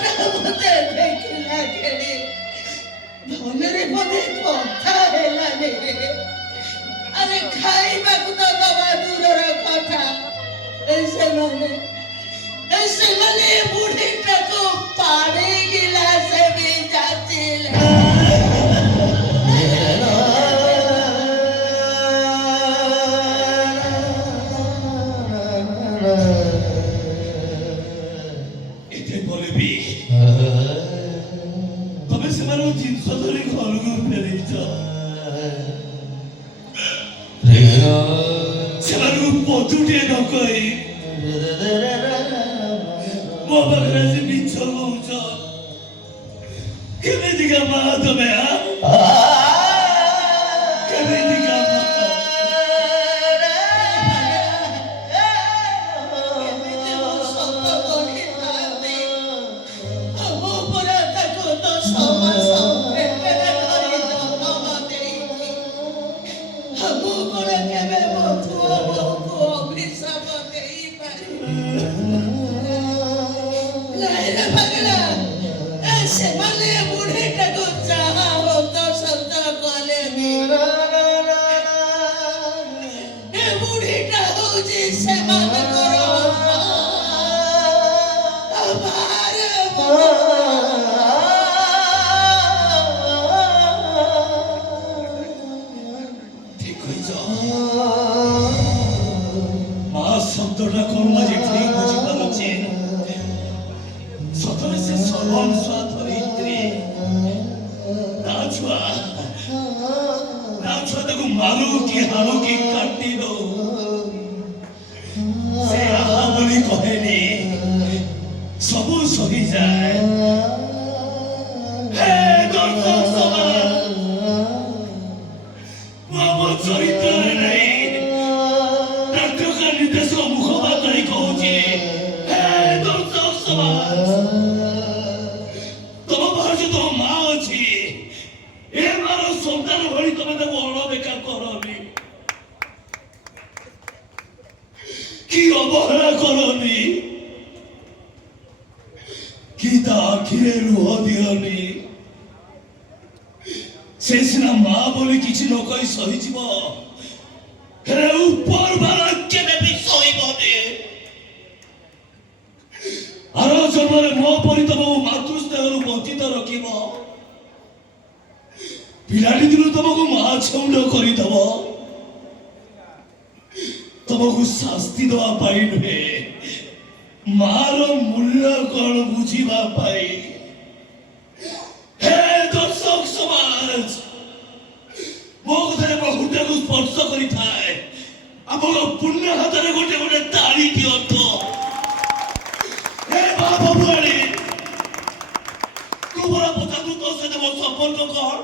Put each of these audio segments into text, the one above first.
ମତେ ଦେଖିଲା ଖେଳି ଧନରେ ବୋଧେ କଥା ହେଲାନି। ଆରେ ଖାଇବାକୁ ତ ଦବା ଦୂରର କଥା, ସେମାନେ ବୁଢ଼ୀଟାକୁ ପାଣି ଗିଲାସେ ବି ଯାଚିଲେ। ଏତେ ପରେ ବି ତମେ ସେମାନଙ୍କୁ ଜିନିଷ ଧରି ଘରକୁ ଫେରେଇଛ, ସେମାନଙ୍କୁ ପଦୁଟିଏ ନ କହି ମୋ ପାଖରେ ଆସି ମିଛ କହୁଛ। କେମିତିକା ମା ତମେ? କେମିତିକା ମା? ସେମାନେ ବୁଢ଼ୀଟାକୁ ଯାହା ହତ ସତ କଲେନି। ଏ ବୁଢ଼ୀଟା ହଉଛି ସେମାନଙ୍କର ঠিক কইছ। মা শব্দটা কোন মাঝে ঠিক বুঝিপারুছি। সতরে সে সর্বংশা ধরিত্রী না ছুয়া তাକୁ ମାରୁ କି ହାଣୁ କି କାଟି ଦଉ ସେ ଆହା ବୋଲି କହେନି, ସବୁ ସହିଯାଏ। ହେ ଦର୍ଶକ ସମାଜ, ମୁଁ ଆମ ଚରିତ୍ରରେ ନାହିଁ ନାଟକ ନିର୍ଦ୍ଦେଶକ ମୁଖପାତ୍ର କହୁଛି। ହେ ଦର୍ଶକ ସମାଜ, ତମ ପାଖରେ ତମ ମା ଅଛି, ଏ ମାର ସନ୍ତାନ ଭଳି ତମେ ତାକୁ ଅଣଦେଖା କରନି, କି ଅବହେଳା କରନି, କି ତା ଆଖିରେ ଲୁହ ଦିଅନି। ସେ ସିନା ମା ବୋଲି କିଛି ନ କହି ସହିଯିବ, ହେଲେ ଉପର ବାଲା କେବେ ବି ସହିବନି। ଆର ଜନ୍ମରେ ମୋ ପରି ତମକୁ ମାତୃସ୍ନେହରୁ ବଞ୍ଚିତ ରଖିବ, ପିଲାଟି ଦିନୁ ତମକୁ ମା ଛଉଣ୍ଡ କରିଦବ, ତମକୁ ଶାସ୍ତି ଦେବା ପାଇଁ ନୁହେଁ, ମାର ମୂଲ୍ୟ କଣ ବୁଝିବା ପାଇଁ। ହେ ଦର୍ଶକ ସମାଜ, ମୋ କଥାରେ ବହୁଟାକୁ ସ୍ପର୍ଶ କରିଥାଏ, ଆମର ପୁଣ୍ୟ ହାତରେ ଗୋଟେ ଗୋଟେ ତାଳି ଦିଅନ୍ତ। ହେ ମା ବାବୁଆଣୀ, ତୁ ପରା ପଚାରୁ ତୋ ସହିତ ମୋ ସମ୍ପର୍କ କଣ?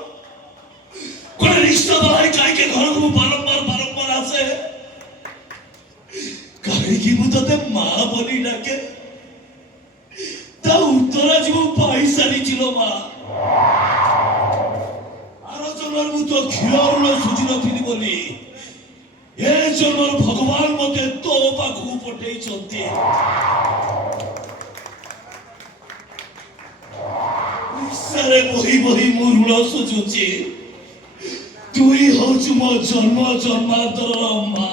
ଗୋଟେ ରିକ୍ସା ବାହାରି କାହିଁକି ଘରକୁ ବାରମ୍ବାର ଆସେ? କାହିଁକି ମୁଁ ତତେ ମା ବୋଲି ଡାକେ? ତା ଉତ୍ତର ଆଜି ମୁଁ ପାଇସାରିଛି ଲୋ ମା। ଆର ଜନ୍ମରେ ମୁଁ ତୋ କ୍ଷୀର ଋଣ ସୁଝି ନଥିଲି ବୋଲି ଏ ଜନ୍ମରେ ଭଗବାନ ମତେ ତୋ ପାଖକୁ ପଠେଇଛନ୍ତି। ରିକ୍ସାରେ ବହି ବହି ମୁଁ ଋଣ ସୁଝୁଛି, তুই হচ্ছু মো জন্ম জন্মান্তর মা।